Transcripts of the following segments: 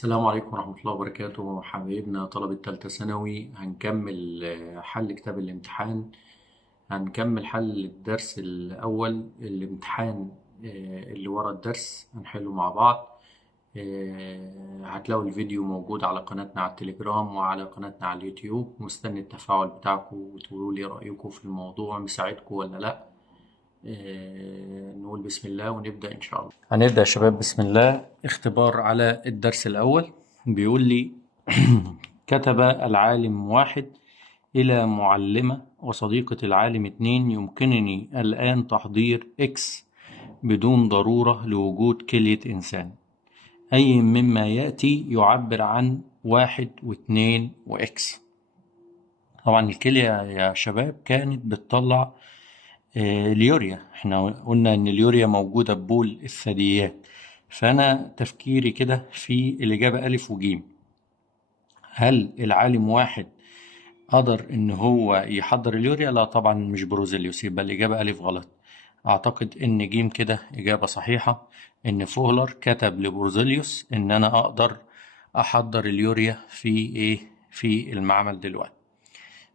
السلام عليكم ورحمة الله وبركاته حبايبنا طلبة تالتة ثانوي. هنكمل حل كتاب الامتحان. هنكمل حل الدرس الأول الامتحان اللي ورا الدرس هنحله مع بعض. هتلاقوا الفيديو موجود على قناتنا على التليجرام وعلى قناتنا على اليوتيوب. مستني التفاعل بتاعكم وتقولوا لي رأيكم في الموضوع مساعدكم ولا لأ. نقول بسم الله ونبدأ إن شاء الله. هنبدأ يا شباب بسم الله. اختبار على الدرس الأول بيقول لي كتب العالم واحد إلى معلمة وصديقة العالم اتنين: يمكنني الآن تحضير إكس بدون ضرورة لوجود كلية إنسان. أي مما يأتي يعبر عن واحد واثنين وإكس. طبعا الكلية يا شباب كانت بتطلع اليوريا. احنا قلنا ان اليوريا موجودة ببول الثدييات، فانا تفكيري كده في الاجابة الف وجيم. هل العالم واحد قدر ان هو يحضر اليوريا؟ لا طبعا مش بروزيليوس، يبقى الاجابة الف غلط. اعتقد ان جيم كده اجابة صحيحة، ان فوهلر كتب لبروزيليوس ان انا اقدر احضر اليوريا في المعمل دلوقتي.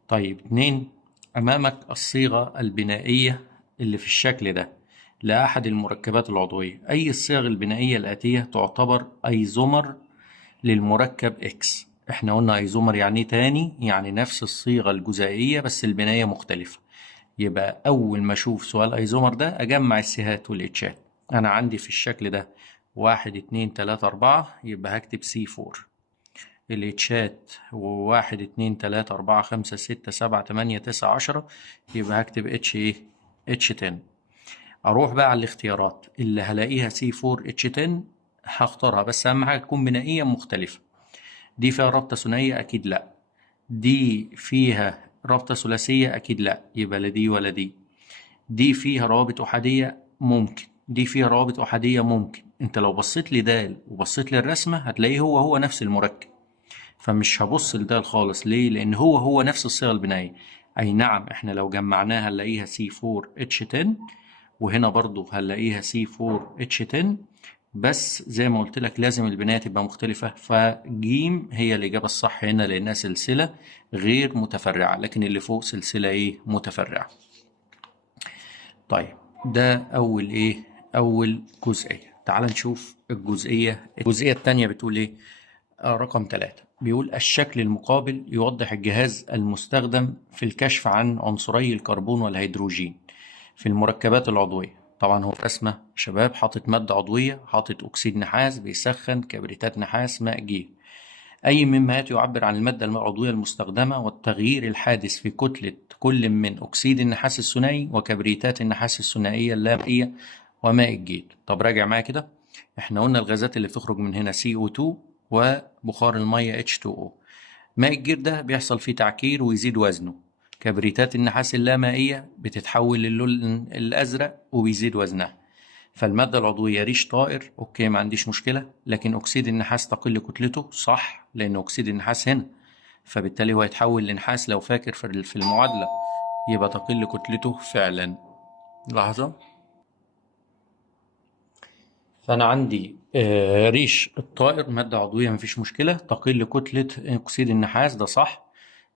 طيب اتنين: أمامك الصيغة البنائية اللي في الشكل ده لأحد المركبات العضوية. أي الصيغ البنائية الآتية تعتبر أيزومر للمركب إكس؟ إحنا قلنا أيزومر يعني تاني، يعني نفس الصيغة الجزيئية بس البناية مختلفة. يبقى أول ما أشوف سؤال أيزومر ده أجمع السيهات والإتشات. أنا عندي في الشكل ده واحد اتنين تلاتة أربعة، يبقى هكتب C4. الاتشات واحد اتنين تلاتة أربعة خمسة ستة سبعة تمانية تسعة عشرة، يبقى هكتب اتش 10. أروح بقى على الاختيارات اللي هلاقيها C4 اتش 10 هختارها، بس أهم حاجة تكون بنائيا مختلفة. دي فيها رابطة ثنائية؟ أكيد لأ. دي فيها رابطة ثلاثية؟ أكيد لأ، يبقى لا دي ولا دي. دي فيها روابط أحادية؟ ممكن. دي فيها روابط أحادية؟ ممكن. أنت لو بصيت لدال وبصيت للرسمة هتلاقيه هو نفس المركب، فمش هبص لده خالص. ليه؟ لأن هو نفس الصيغة البنائية. أي نعم إحنا لو جمعناها هنلاقيها C4H10، وهنا برضو هنلاقيها C4H10، بس زي ما قلت لك لازم البناية تبقى مختلفة. فجيم هي الإجابة الصح هنا لأنها سلسلة غير متفرعة، لكن اللي فوق سلسلة متفرعة. طيب ده أول جزئية. تعال نشوف الجزئية التانية بتقول إيه. رقم 3 بيقول: الشكل المقابل يوضح الجهاز المستخدم في الكشف عن عنصري الكربون والهيدروجين في المركبات العضوية. طبعا هو رسمة شباب، حاطط مادة عضوية، حاطط أكسيد نحاس بيسخن، كبريتات نحاس، ماء جير. أي مما يأتي يعبر عن المادة العضوية المستخدمة والتغيير الحادث في كتلة كل من أكسيد النحاس الثنائي وكبريتات النحاس الثنائية اللامائية وماء الجير. طب راجع معايا كده. احنا قلنا الغازات اللي بتخرج من هنا CO2 وبخار المية H2O. ماء الجير ده بيحصل فيه تعكير ويزيد وزنه. كبريتات النحاس اللامائية بتتحول للون الأزرق وبيزيد وزنها. فالمادة العضوية ريش طائر، اوكي ما عنديش مشكلة. لكن أكسيد النحاس تقل كتلته، صح، لأن أكسيد النحاس هنا، فبالتالي هو يتحول لنحاس. لو فاكر في المعادلة يبقى تقل كتلته فعلا. لحظة. فأنا عندي ريش الطائر مادة عضوية مفيش مشكلة، تقل كتلة أكسيد النحاس ده صح.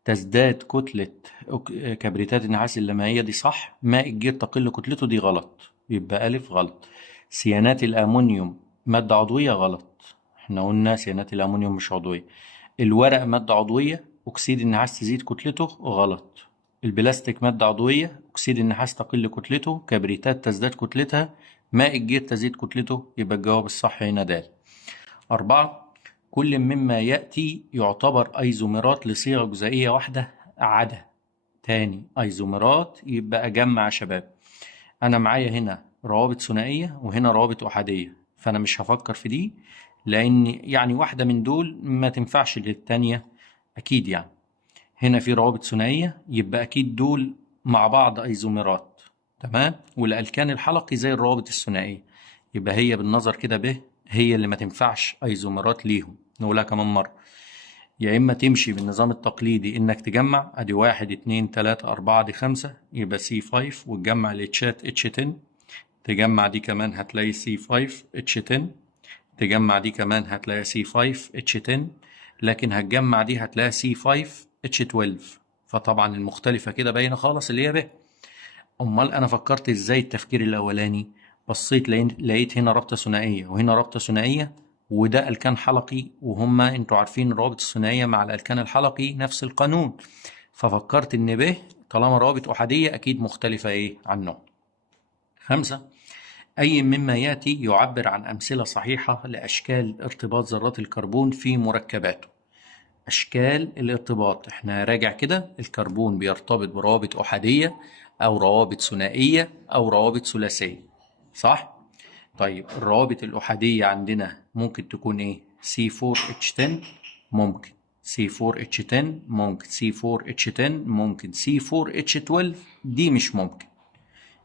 تزداد كتلة كبريتات النحاس اللامائية دي صح. ماء الجير تقل كتلته دي غلط، يبقى ألف غلط. سيانات الأمونيوم مادة عضوية غلط، احنا قلنا سيانات الأمونيوم مش عضوية. الورق مادة عضوية، أكسيد النحاس تزيد كتلته غلط. البلاستيك مادة عضوية، أكسيد النحاس تقل كتلته، كبريتات تزداد كتلتها، ماء الجير تزيد كتلته، يبقى الجواب الصح هنا د. 4. كل مما يأتي يعتبر أيزوميرات لصيغة جزيئية واحدة عدا. تاني أيزوميرات يبقى أجمع يا شباب. أنا معايا هنا روابط ثنائية وهنا روابط أحادية، فأنا مش هفكر في دي، لأن يعني واحدة من دول ما تنفعش للتانية أكيد. يعني هنا في روابط ثنائية، يبقى أكيد دول مع بعض أيزوميرات، تمام. والألكان الحلقي زي الروابط الثنائية، يبقى هي بالنظر كده ب هي اللي ما تنفعش أيزوميرات ليهم. نقولها كمان مرة. يا إما تمشي بالنظام التقليدي إنك تجمع، أدي واحد اتنين تلاتة أربعة دي خمسة، يبقى C5 وتجمع الاتشات H10. تجمع دي كمان هتلاقي C5H10. تجمع دي كمان هتلاقيها C5H10، لكن هتجمع دي هتلاقيها C5H12. فطبعا المختلفة كده باينة خالص اللي هي ب. أمال أنا فكرت إزاي التفكير الأولاني؟ بصيت لقيت هنا رابطة ثنائية وهنا رابطة ثنائية، وده ألكان حلقي، وهما انتوا عارفين الروابط الثنائية مع الألكان الحلقي نفس القانون. ففكرت إن ب طالما روابط أحادية أكيد مختلفة عنه. 5. أي مما يأتي يعبر عن أمثلة صحيحة لأشكال ارتباط ذرات الكربون في مركباته. أشكال الارتباط، احنا راجع كده، الكربون بيرتبط بروابط أحادية أو روابط ثنائية أو روابط ثلاثية، صح؟ طيب الروابط الأحادية عندنا ممكن تكون إيه؟ C4H10 ممكن، C4H10 ممكن، C4H10 ممكن، C4H12 دي مش ممكن.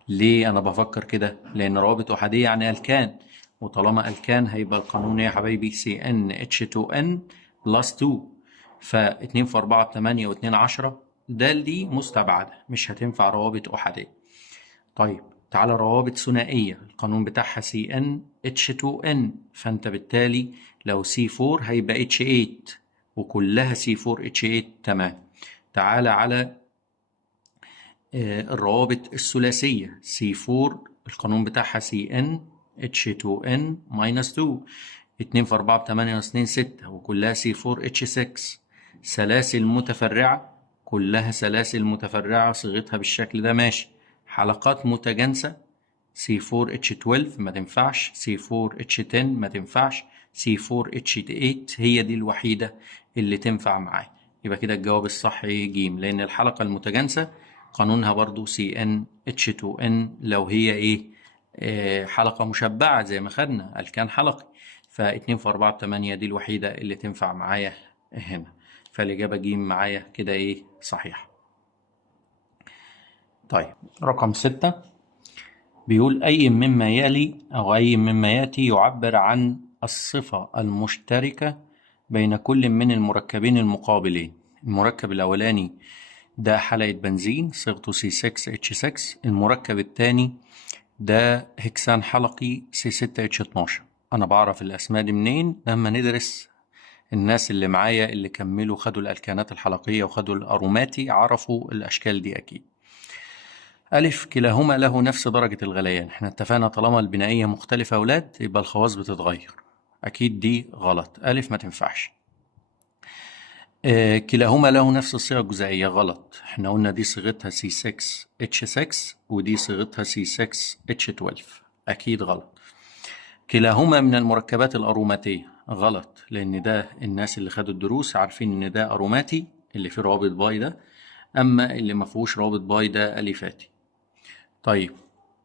ليه أنا بفكر كده؟ لأن روابط أحادية يعني ألكان، وطالما ألكان هيبقى القانون إيه يا حبايبي؟ CnH2n بلس 2، ف2 في 4 ب8 و2 10، دي مستبعدة مش هتنفع روابط أحادية. طيب تعالى روابط ثنائية، القانون بتاعها CnH2n، فأنت بالتالي لو C4 هيبقى H8 وكلها C4H8. تمام. تعالى على الروابط الثلاثية، C4 القانون بتاعها CnH2n minus 2، 2 في 4 ب8 و2 6 وكلها C4H6. سلاسل متفرعة، كلها سلاسل متفرعة صيغتها بالشكل ده، ماشي. حلقات متجانسة، C4H12 ما تنفعش، C4H10 ما تنفعش، C4H8 هي دي الوحيدة اللي تنفع معاه. يبقى كده الجواب الصح ج، لأن الحلقة المتجانسة قانونها برضو CnH2n لو هي حلقة مشبعة زي ما خدنا ألكان حلقي، ف2 في 4 ب8 دي الوحيدة اللي تنفع معايا هنا. فالإجابة ج معايا كده صحيحة. طيب رقم 6 بيقول أي مما يلي أو أي مما يأتي يعبر عن الصفة المشتركة بين كل من المركبين المقابلين. المركب الأولاني ده حلقة بنزين صيغته C6H6، المركب الثاني ده هكسان حلقي C6H12. أنا بعرف الأسماء دي منين؟ لما ندرس الناس اللي معايا اللي كملوا خدوا الألكانات الحلقية وخدوا الأروماتي عرفوا الأشكال دي أكيد. ألف كلاهما له نفس درجة الغليان. احنا اتفقنا طالما البنائية مختلفة أولاد يبقى الخواص بتتغير، أكيد دي غلط، ألف ما تنفعش. كلاهما له نفس الصيغة الجزيئية، غلط، احنا قلنا دي صيغتها C6H6 ودي صيغتها C6H12، أكيد غلط. كلاهما من المركبات الأروماتية، غلط، لأن ده الناس اللي خدوا الدروس عارفين إن ده أروماتي اللي فيه روابط باي ده، أما اللي ما فيهوش رابط باي ده أليفاتي. طيب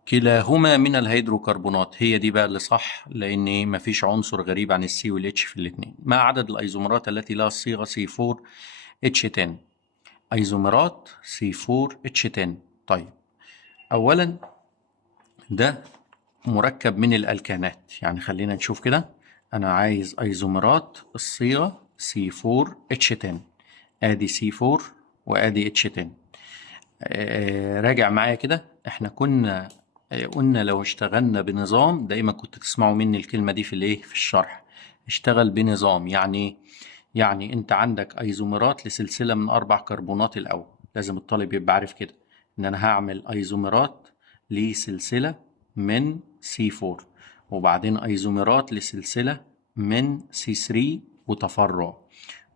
كلاهما من الهيدروكربونات، هي دي بقى اللي صح، لأن مفيش عنصر غريب عن السي والاتش في الاتنين. ما عدد الأيزومرات التي لها الصيغة C4H10؟ أيزومرات C4H10. طيب أولا ده مركب من الألكانات، يعني خلينا نشوف كده، أنا عايز أيزومرات الصيغة C4H10، آدي C4 وآدي H10. راجع معايا كده، احنا كنا قلنا لو اشتغلنا بنظام، دايما كنت تسمعوا مني الكلمة دي في الشرح، اشتغل بنظام. يعني انت عندك ايزومرات لسلسلة من 4 كربونات الأول، لازم الطالب يبقى عارف كده ان انا هعمل ايزومرات لسلسلة من C4، وبعدين ايزومرات لسلسلة من C3 وتفرع،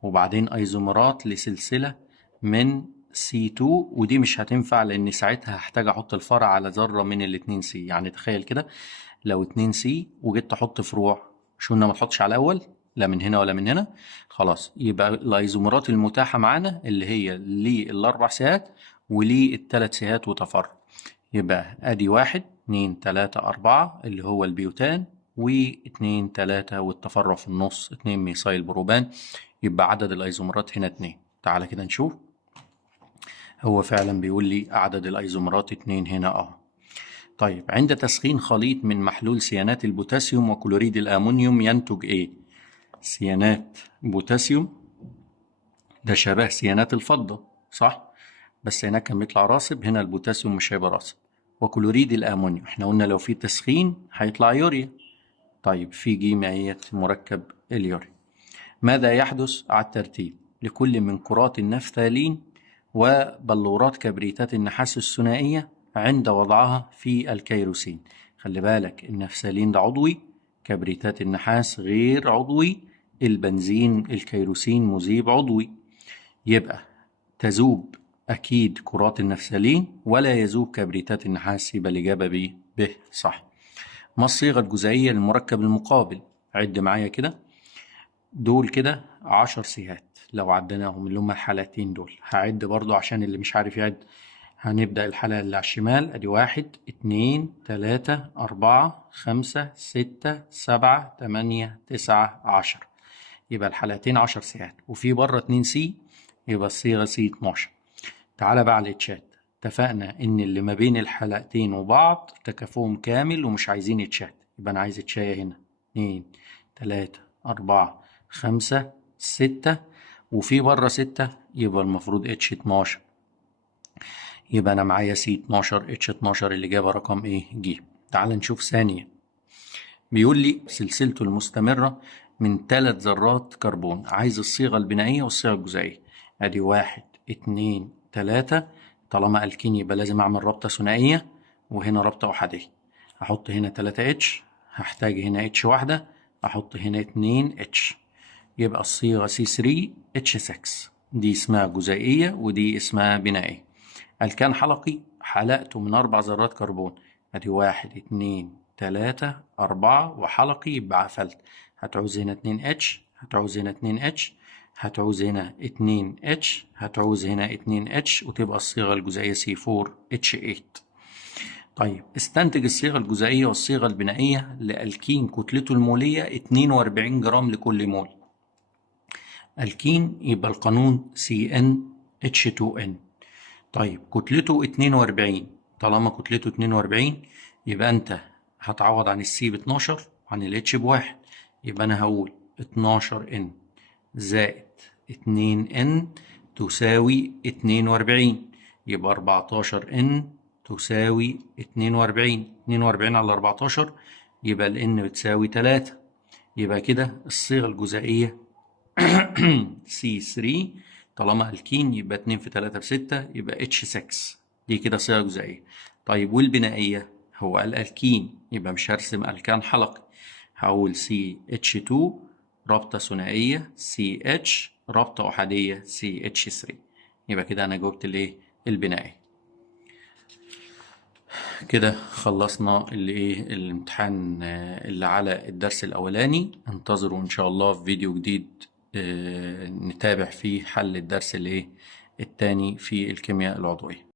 وبعدين ايزومرات لسلسلة من C2، ودي مش هتنفع لان ساعتها هحتاج احط الفرع على ذرة من الاتنين C. يعني تخيل كده لو 2C وجيت تحط فروع، شو قلنا ما تحطش على الاول، لا من هنا ولا من هنا، خلاص يبقى الايزومرات المتاحة معانا اللي هي للاربع سيات وللثلاث سيات وتفرع. يبقى ادي 1 2 3 4 اللي هو البيوتان، و2 3 والتفرع في النص 2 ميثايل بروبان، يبقى عدد الايزومرات هنا 2. تعالى كده نشوف، هو فعلا بيقول لي عدد الايزومرات 2 هنا طيب عند تسخين خليط من محلول سيانات البوتاسيوم وكلوريد الأمونيوم ينتج إيه؟ سيانات بوتاسيوم ده شبه سيانات الفضة، صح؟ بس هناك كان بيطلع راسب، هنا البوتاسيوم مش هيبقى راسب. وكلوريد الأمونيوم احنا قلنا لو في تسخين هيطلع يوريا، طيب في جيمية مركب اليوري. ماذا يحدث على الترتيب لكل من كرات النفثالين وبلورات كبريتات النحاس الثنائية عند وضعها في الكيروسين؟ خلي بالك النفثالين ده عضوي، كبريتات النحاس غير عضوي، البنزين الكيروسين مذيب عضوي. يبقى تذوب أكيد كرات النفثالين ولا يذوب كبريتات النحاس، يبقى الإجابة ب صح. ما الصيغة الجزيئية للمركب المقابل؟ عد معايا كده، دول كده 10 سيهات لو عديناهم اللي هم الحالتين دول. هعد برضو عشان اللي مش عارف يعد. هنبدأ الحالة اللي على الشمال ادي 1 2 3 4 5 6 7 8 9 10، يبقى الحالتين 10 سيهات، وفي بره 2 سي، يبقى الصيغة سي 12. تعالى بقى على الاتشات. اتفقنا ان اللي ما بين الحلقتين وبعض تكافؤهم كامل ومش عايزين اتشات، يبقى انا عايز اتشاية هنا 2 3 4 5 6، وفي بره 6، يبقى المفروض اتش 12، يبقى انا معايا سي 12 اتش 12. الاجابة رقم ايه؟ ج. تعال نشوف ثانية. بيقول لي سلسلته المستمرة من 3 ذرات كربون، عايز الصيغة البنائية والصيغة الجزيئية. ادي 1 2 3، طالما الكين يبقى لازم اعمل رابطة ثنائية وهنا رابطة احادية. هحط هنا 3 اتش، هحتاج هنا اتش واحدة، احط هنا 2 اتش، يبقى الصيغة C3 H6. دي اسمها جزيئية ودي اسمها بنائية. الكان حلقي حلقته من 4 ذرات كربون، ادي 1 2 3 4، وحلقي يبقى قفلت. هتعوز هنا 2 اتش، هتعوز هنا 2 اتش، هتعوز هنا 2 اتش، هتعوز هنا 2 اتش، وتبقى الصيغة الجزيئية C4 H8. طيب استنتج الصيغة الجزيئية والصيغة البنائية لألكين كتلته المولية 42 جرام لكل مول. الكين يبقى القانون CnH2n. طيب كتلته 42، طالما كتلته 42 يبقى انت هتعوض عن السي ب 12 وعن الاتش بواحد، يبقى انا هقول 12n زائد 2n تساوي 42، يبقى 14n تساوي 42. 42 على 14 يبقى الn بتساوي 3، يبقى كده الصيغة الجزيئية C3. طالما الكين يبقى 2 في 3 ب6، يبقى H6. دي كده صيغة جزيئية. طيب والبنائية؟ هو قال الكين يبقى مش هرسم الكان حلقي، هقول CH2 رابطة ثنائية CH رابطة أحادية CH3، يبقى كده أنا جاوبت الإيه؟ البنائي. كده خلصنا الامتحان اللي على الدرس الأولاني. انتظروا إن شاء الله في فيديو جديد نتابع فيه حل الدرس التاني في الكيمياء العضوية.